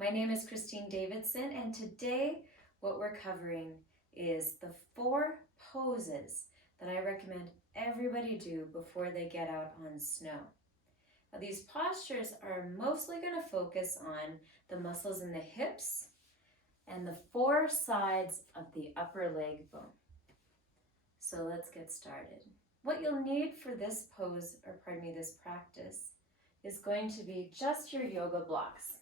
My name is Christine Davidson, and today what we're covering is the 4 poses that I recommend everybody do before they get out on snow. Now, these postures are mostly going to focus on the muscles in the hips and the 4 sides of the upper leg bone. So let's get started. What you'll need for this pose, this practice, is going to be just your yoga blocks.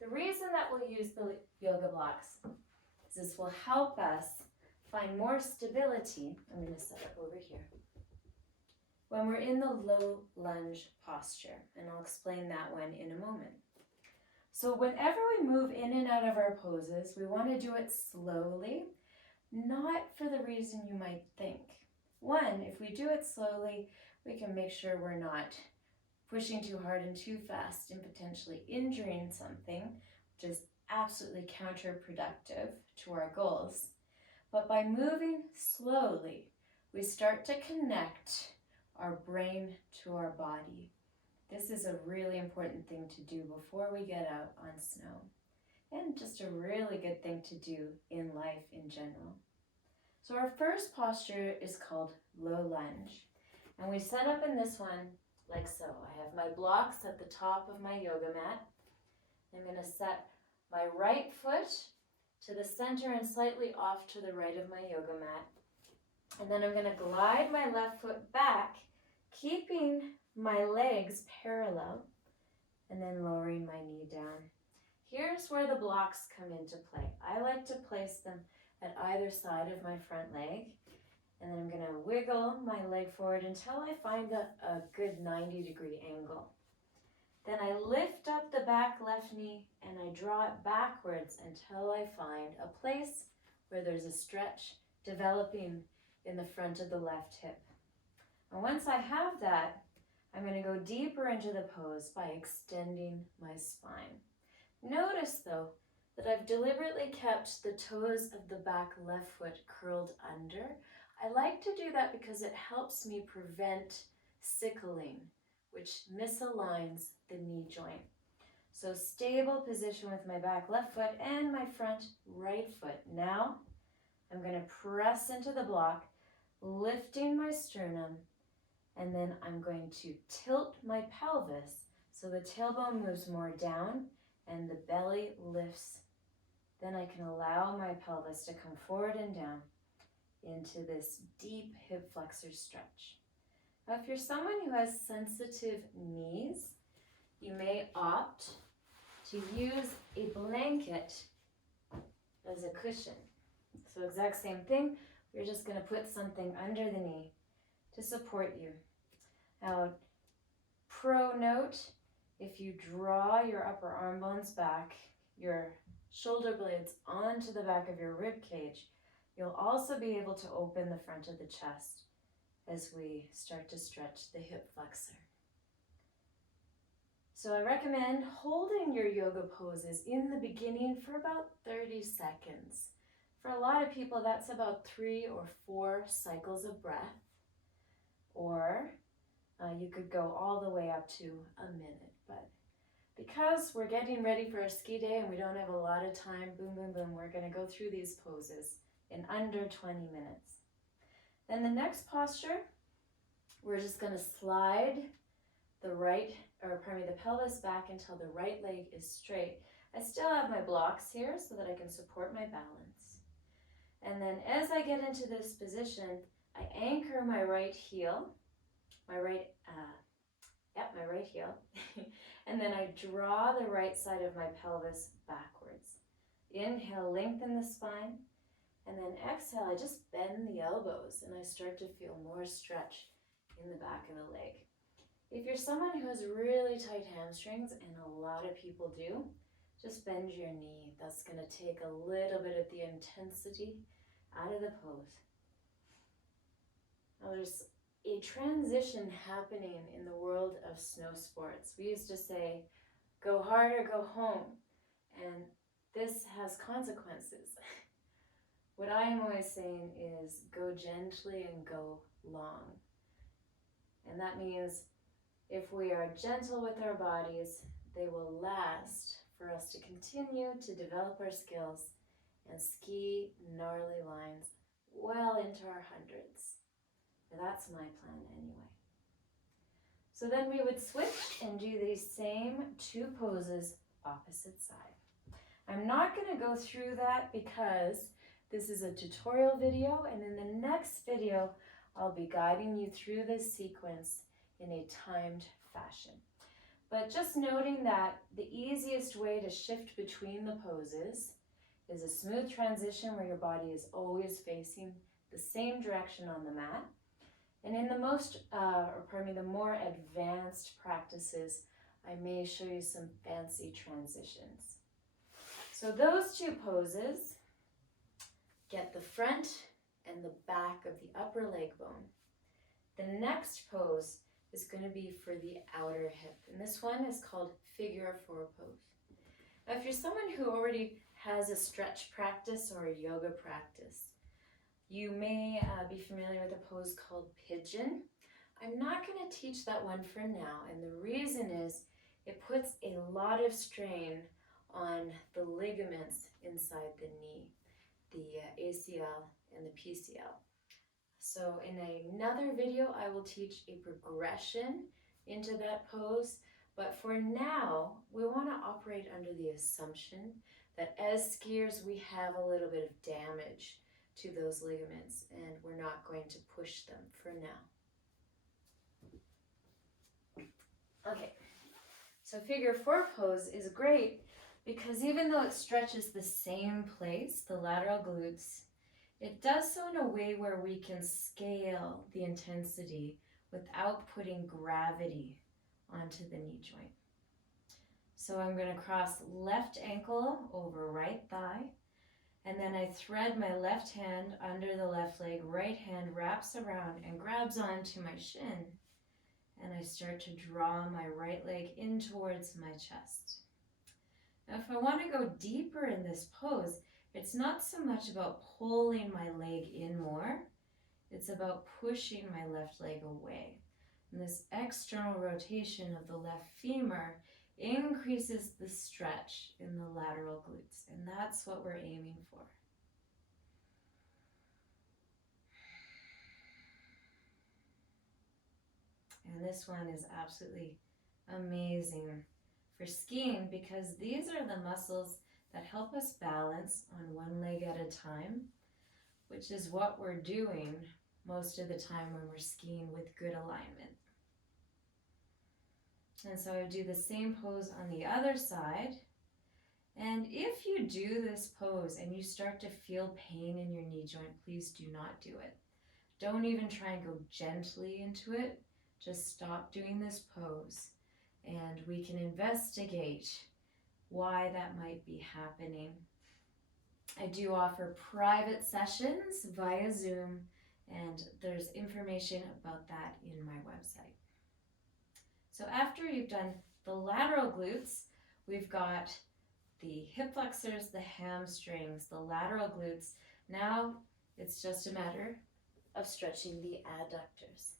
The reason that we'll use the yoga blocks is this will help us find more stability. I'm going to set up over here. When we're in the low lunge posture, and I'll explain that one in a moment. So whenever we move in and out of our poses, we want to do it slowly, not for the reason you might think. One, if we do it slowly, we can make sure we're not pushing too hard and too fast and potentially injuring something, which is absolutely counterproductive to our goals. But by moving slowly, we start to connect our brain to our body. This is a really important thing to do before we get out on snow, and just a really good thing to do in life in general. So our first posture is called low lunge, and we set up in this one like so. I have my blocks at the top of my yoga mat. I'm going to set my right foot to the center and slightly off to the right of my yoga mat. And then I'm going to glide my left foot back, keeping my legs parallel, and then lowering my knee down. Here's where the blocks come into play. I like to place them at either side of my front leg. And then I'm going to wiggle my leg forward until I find a good 90-degree angle. Then I lift up the back left knee and I draw it backwards until I find a place where there's a stretch developing in the front of the left hip. And once I have that, I'm going to go deeper into the pose by extending my spine. Notice though that I've deliberately kept the toes of the back left foot curled under. I like to do that because it helps me prevent sickling, which misaligns the knee joint. So stable position with my back left foot and my front right foot. Now I'm going to press into the block, lifting my sternum, and then I'm going to tilt my pelvis so the tailbone moves more down and the belly lifts. Then I can allow my pelvis to come forward and down into this deep hip flexor stretch. Now, if you're someone who has sensitive knees, you may opt to use a blanket as a cushion. So exact same thing, you're just going to put something under the knee to support you. Now, pro note, if you draw your upper arm bones back, your shoulder blades onto the back of your rib cage, you'll also be able to open the front of the chest as we start to stretch the hip flexor. So I recommend holding your yoga poses in the beginning for about 30 seconds. For a lot of people, that's about 3 or 4 cycles of breath, or you could go all the way up to a minute. But because we're getting ready for a ski day and we don't have a lot of time, boom, boom, boom, we're going to go through these poses in under 20 minutes. Then the next posture, we're just going to slide the pelvis back until the right leg is straight. I still have my blocks here so that I can support my balance. And then as I get into this position, I anchor my right heel, my right heel, and then I draw the right side of my pelvis backwards. Inhale, lengthen the spine, and then exhale, I just bend the elbows and I start to feel more stretch in the back of the leg. If you're someone who has really tight hamstrings, and a lot of people do, just bend your knee. That's going to take a little bit of the intensity out of the pose. Now there's a transition happening in the world of snow sports. We used to say, go hard or go home, and this has consequences. What I am always saying is go gently and go long. And that means if we are gentle with our bodies, they will last for us to continue to develop our skills and ski gnarly lines well into our hundreds. That's my plan anyway. So then we would switch and do these same 2 poses opposite side. I'm not going to go through that because this is a tutorial video, and in the next video I'll be guiding you through this sequence in a timed fashion. But just noting that the easiest way to shift between the poses is a smooth transition where your body is always facing the same direction on the mat. And in the the more advanced practices, I may show you some fancy transitions. So those 2 poses get the front and the back of the upper leg bone. The next pose is going to be for the outer hip, and this one is called figure 4 pose. Now, if you're someone who already has a stretch practice or a yoga practice, you may be familiar with a pose called pigeon. I'm not going to teach that one for now, and the reason is it puts a lot of strain on the ligaments inside the knee, the ACL and the PCL. So in another video, I will teach a progression into that pose, but for now, we want to operate under the assumption that as skiers, we have a little bit of damage to those ligaments, and we're not going to push them for now. Okay, so figure 4 pose is great because even though it stretches the same place, the lateral glutes, it does so in a way where we can scale the intensity without putting gravity onto the knee joint. So I'm going to cross left ankle over right thigh, and then I thread my left hand under the left leg, right hand wraps around and grabs onto my shin, and I start to draw my right leg in towards my chest. Now if I want to go deeper in this pose, it's not so much about pulling my leg in more, it's about pushing my left leg away. And this external rotation of the left femur increases the stretch in the lateral glutes, and that's what we're aiming for. And this one is absolutely amazing for skiing because these are the muscles that help us balance on one leg at a time, which is what we're doing most of the time when we're skiing with good alignment. And so I do the same pose on the other side. And if you do this pose and you start to feel pain in your knee joint, please do not do it. Don't even try and go gently into it. Just stop doing this pose and we can investigate why that might be happening. I do offer private sessions via Zoom, and there's information about that in my website. So after you've done the lateral glutes, we've got the hip flexors, the hamstrings, the lateral glutes. Now it's just a matter of stretching the adductors.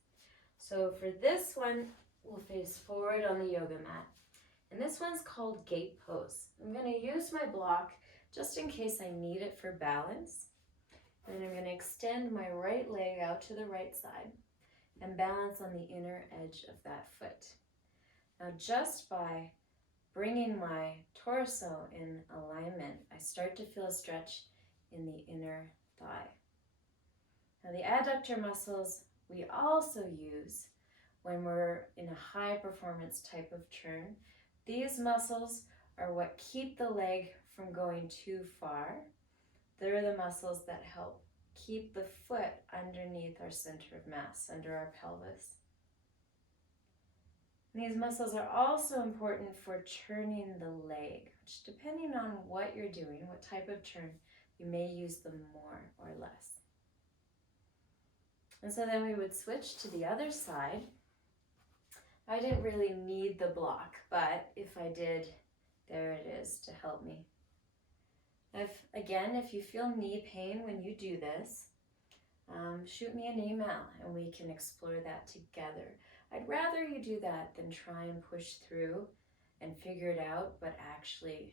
So for this one, we'll face forward on the yoga mat. And this one's called gate pose. I'm going to use my block just in case I need it for balance. And then I'm going to extend my right leg out to the right side and balance on the inner edge of that foot. Now just by bringing my torso in alignment, I start to feel a stretch in the inner thigh. Now the adductor muscles we also use when we're in a high performance type of turn. These muscles are what keep the leg from going too far. They're the muscles that help keep the foot underneath our center of mass, under our pelvis. And these muscles are also important for turning the leg, which depending on what you're doing, what type of turn, you may use them more or less. And so then we would switch to the other side. I didn't really need the block, but if I did, there it is to help me. If you feel knee pain when you do this, shoot me an email and we can explore that together. I'd rather you do that than try and push through and figure it out, but actually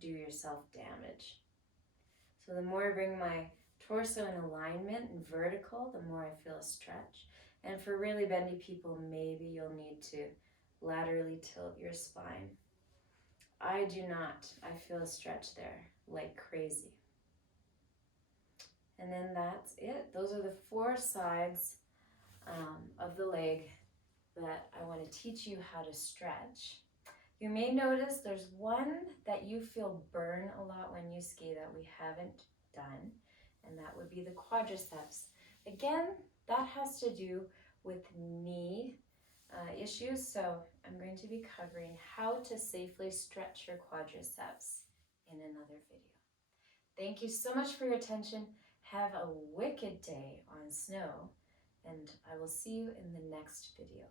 do yourself damage. So the more I bring my torso in alignment and vertical, the more I feel a stretch. And for really bendy people, maybe you'll need to laterally tilt your spine. I do not. I feel a stretch there like crazy. And then that's it. Those are the 4 sides of the leg that I want to teach you how to stretch. You may notice there's one that you feel burn a lot when you ski that we haven't done, and that would be the quadriceps. Again, that has to do with knee issues, so I'm going to be covering how to safely stretch your quadriceps in another video. Thank you so much for your attention. Have a wicked day on snow, and I will see you in the next video.